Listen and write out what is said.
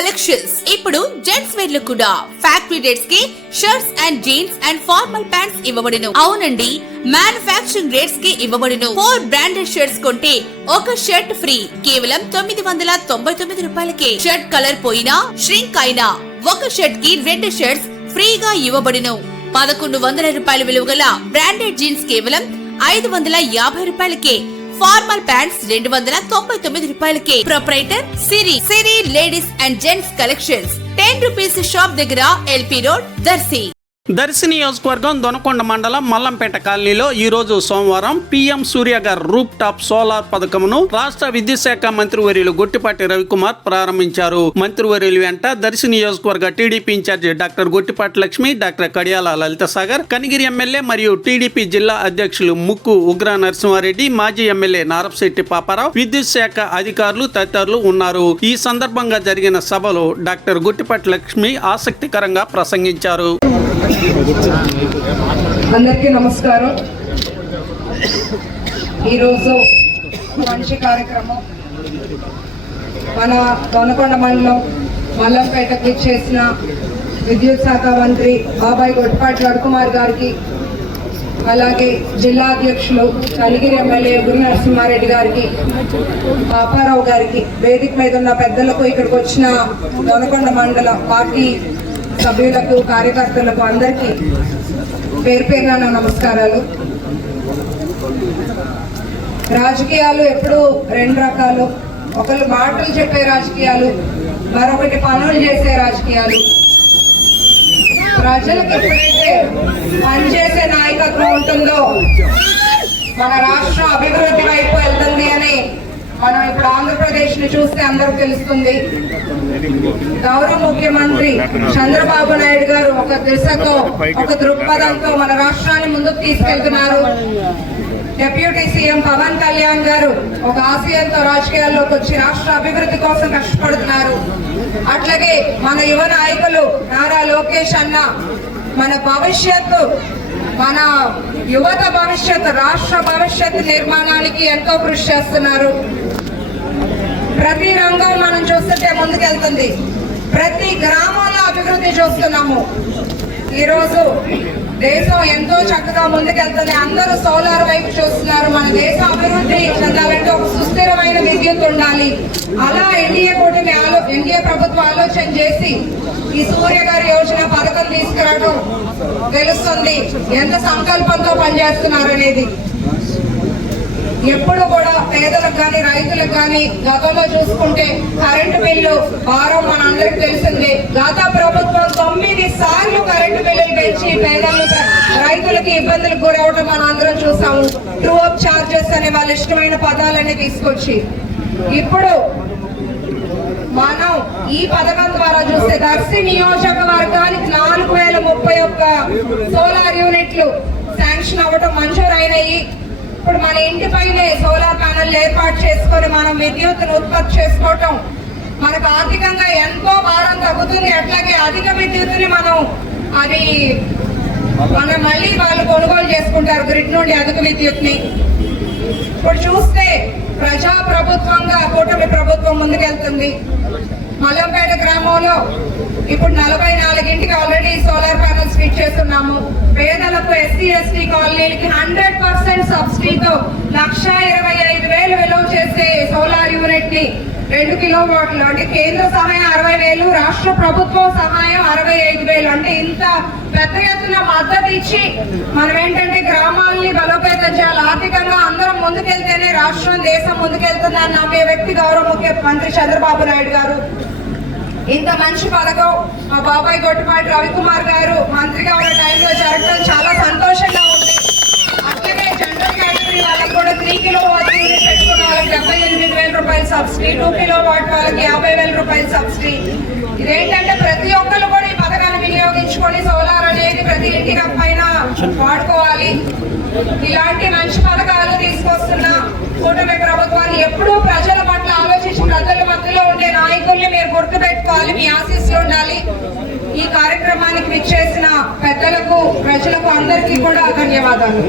Collections ఇప్పుడు gents wear లో కూడా ఫ్యాక్టరీ రేట్స్ కి shirts and jeans and formal pants ఇవ్వబడును. అవునండి, మ్యానుఫ్యాక్చరింగ్ రేట్స్ కి ఇవ్వబడును. 4 బ్రాండెడ్ షర్ట్స్ కొంటే ఒక షర్ట్ ఫ్రీ కేవలం 999 రూపాయలకే. షర్ట్ కలర్ పోయినా ష్రింక్ అయినా ఒక షర్ట్ కి 2 షర్ట్స్ ఫ్రీగా ఇవ్వబడును. 1100 రూపాయల విలువ గల బ్రాండెడ్ జీన్స్ కేవలం 550 రూపాయలకే. ఫార్మల్ ప్యాంట్స్ 299 రూపాయలకే. Proprietor Siri ladies and gents collections 10 rupees shop దగ్గర ఎల్పీ రోడ్ దర్శి. దర్శి నియోజకవర్గం దొనకొండ మండలం మల్లంపేట కాలనీలో ఈ రోజు సోమవారం పీఎం సూర్య గారు రూప్ టాప్ సోలార్ పథకమును రాష్ట్ర విద్యుత్ శాఖ మంత్రివర్యులు గొట్టిపాటి రవికుమార్ ప్రారంభించారు. మంత్రివర్యులు వెంట దర్శి నియోజకవర్గ TDP in-charge doctor Gottipati Lakshmi, doctor Kadiyala Lalitha Sagar, Kanigiri MLA మరియు టీడీపీ జిల్లా అధ్యక్షులు ముక్కు ఉగ్ర నరసింహారెడ్డి, మాజీ ఎమ్మెల్యే నారపశెట్టి పాపారావు, విద్యుత్ శాఖ అధికారులు తదితరులు ఉన్నారు. ఈ సందర్భంగా జరిగిన సభలో డాక్టర్ గొట్టిపాటి లక్ష్మి ఆసక్తికరంగా ప్రసంగించారు. అందరికీ నమస్కారం. ఈరోజు మంచి కార్యక్రమం మన దొనకొండ మండలం మల్లంపేటకి చేసిన విద్యుత్ శాఖ మంత్రి బాబాయ్ గొట్టిపాటి రవికుమార్ గారికి, అలాగే జిల్లా అధ్యక్షులు కనిగిరి ఎమ్మెల్యే గురు నరసింహారెడ్డి గారికి, పాపారావు గారికి, వేదిక మీద ఉన్న పెద్దలకు, ఇక్కడికి వచ్చిన దొనకొండ మండల పార్టీ సభ్యులకు, కార్యకర్తలకు అందరికీ పేరు పేరున నా నమస్కారాలు. రాజకీయాలు ఎప్పుడు 2 రకాలు. ఒకళ్ళు మాటలు చెప్పే రాజకీయాలు, మరొకటి పనులు చేసే రాజకీయాలు. ప్రజలకు ఎప్పుడైతే పనిచేసే నాయకత్వం ఉంటుందో మన రాష్ట్రం అభివృద్ధి వైపు వెళ్తుంది అని మనం ఇప్పుడు ఆంధ్రప్రదేశ్ ని చూస్తే అందరూ తెలుస్తుంది. గౌరవ ముఖ్యమంత్రి చంద్రబాబు నాయుడు గారు ఒక దిశతో, ఒక దృక్పథంతో మన రాష్ట్రాన్ని ముందుకు తీసుకెళ్తున్నారు. డిప్యూటీ సీఎం పవన్ కళ్యాణ్ గారు ఒక ఆశయంతో రాజకీయాల్లోకి వచ్చి రాష్ట్ర అభివృద్ధి కోసం కష్టపడుతున్నారు. అట్లాగే మన యువ నాయకులు నారా లోకేష్ అన్న మన భవిష్యత్తు, మన యువత భవిష్యత్తు, రాష్ట్ర భవిష్యత్తు నిర్మాణానికి ఎంతో కృషి చేస్తున్నారు. ప్రతి రంగం మనం చూస్తుంటే ముందుకెళ్తుంది. ప్రతి గ్రామంలో అభివృద్ధి చూస్తున్నాము. ఈరోజు దేశం ఎంతో చక్కగా ముందుకెళ్తుంది. అందరూ సోలార్ వైపు చూస్తున్నారు. మన దేశం అభివృద్ధి చెందాలంటే ఒక సుస్థిరమైన విద్యుత్ ఉండాలి. అలా ఎన్డీఏ ప్రభుత్వం ఆలోచన చేసి ఈ సూర్య గారి యోజన పథకం తీసుకురావడం తెలుస్తుంది ఎంత సంకల్పంతో పనిచేస్తున్నారు అనేది. ఎప్పుడు కూడా పేదలకు కానీ రైతులకు కానీ గతంలో చూసుకుంటే కరెంటు బిల్లు భారం మనందరికి తెలిసిందే. గత ప్రభుత్వం 9 సార్లు కరెంటు బిల్లులు పెంచి పేదలు రైతులకి ఇబ్బందులకు గురవడం మనం అందరం చూసాము. ట్రూ అప్ చార్జెస్ అనే వాళ్ళ ఇష్టమైన పదాలన్నీ తీసుకొచ్చి ఇప్పుడు మనం ఈ పథకం ద్వారా చూస్తే దర్శి నియోజకవర్గానికి 4031 సోలార్ యూనిట్లు శాంక్షన్ అవ్వడం, మంజూరైనవి. ఇప్పుడు మన ఇంటిపైనే సోలార్ ప్యానెల్ ఏర్పాటు చేసుకొని మనం విద్యుత్తును ఉత్పత్తి చేసుకోవటం మనకు ఆర్థికంగా ఎంతో భారం తగ్గుతుంది. అట్లాగే అధిక విద్యుత్తుని మనం మళ్ళీ వాళ్ళు కొనుగోలు చేసుకుంటారు గ్రిడ్ నుండి అధిక విద్యుత్ని. ఇప్పుడు చూస్తే ప్రజా ప్రభుత్వంగా కూటమి ప్రభుత్వం ముందుకెళ్తుంది. మల్లంపేట గ్రామంలో ఇప్పుడు 44 ఇంటికి ఆల్రెడీ సోలార్ ప్యానల్స్ ఫిట్ చేస్తున్నాము. పేదలకు ఎస్సీ ఎస్టీ కాలనీలకి 100% సబ్సిడీతో 1,25,000 విలువ చేసే సోలార్ యూనిట్ ని 2 కిలోవాట్లు అంటే కేంద్ర సహాయం 60,000, రాష్ట్ర ప్రభుత్వం సహాయం 65,000 అంటే ఇంత పెద్ద ఎత్తున మద్దతు ఇచ్చి మనం ఏంటంటే గ్రామాలని బలోపేతం చేయాలి. ఆర్థికంగా అందరం ముందుకెళ్తేనే రాష్ట్రం, దేశం ముందుకెళ్తుందని నమ్మే వ్యక్తి గౌరవ ముఖ్యమంత్రి చంద్రబాబు నాయుడు గారు. ఇంత మంచి పథకం మా బాబాయ్ గొట్టిపాటి రవికుమార్ గారు మంత్రిగా ఉన్న టైంలో జరగడం చాలా సంతోషంగా ఉంది. అట్లాగే జనరల్ కేటగిరీ వాళ్ళకి కూడా 3 కిలోవాట్ యూనిట్ పెట్టుకున్న వాళ్ళకి 78,000 రూపాయల సబ్సిడీ, 2 కిలోవాట్ వాళ్ళకి 50,000 రూపాయల సబ్సిడీ. ఇదేంటంటే ప్రతి ఒక్కరు కూడా ఈ పథకాన్ని వినియోగించుకొని సోలార్ అనేది ప్రతి ఇంటికి పైన వాడుకోవాలి. ఇలాంటి మంచి పథకాలు తీసుకొస్తున్న కూటమి ప్రభుత్వాన్ని ఎప్పుడూ ప్రజల పట్ల ఆలోచించి ప్రజల మధ్యలో ఉండే నాయకుల్ని మీరు గుర్తుపెట్టుకోవాలి, మీ ఆశీస్సులు ఉండాలి. ఈ కార్యక్రమానికి విచ్చేసిన పెద్దలకు, ప్రజలకు అందరికీ కూడా ధన్యవాదాలు.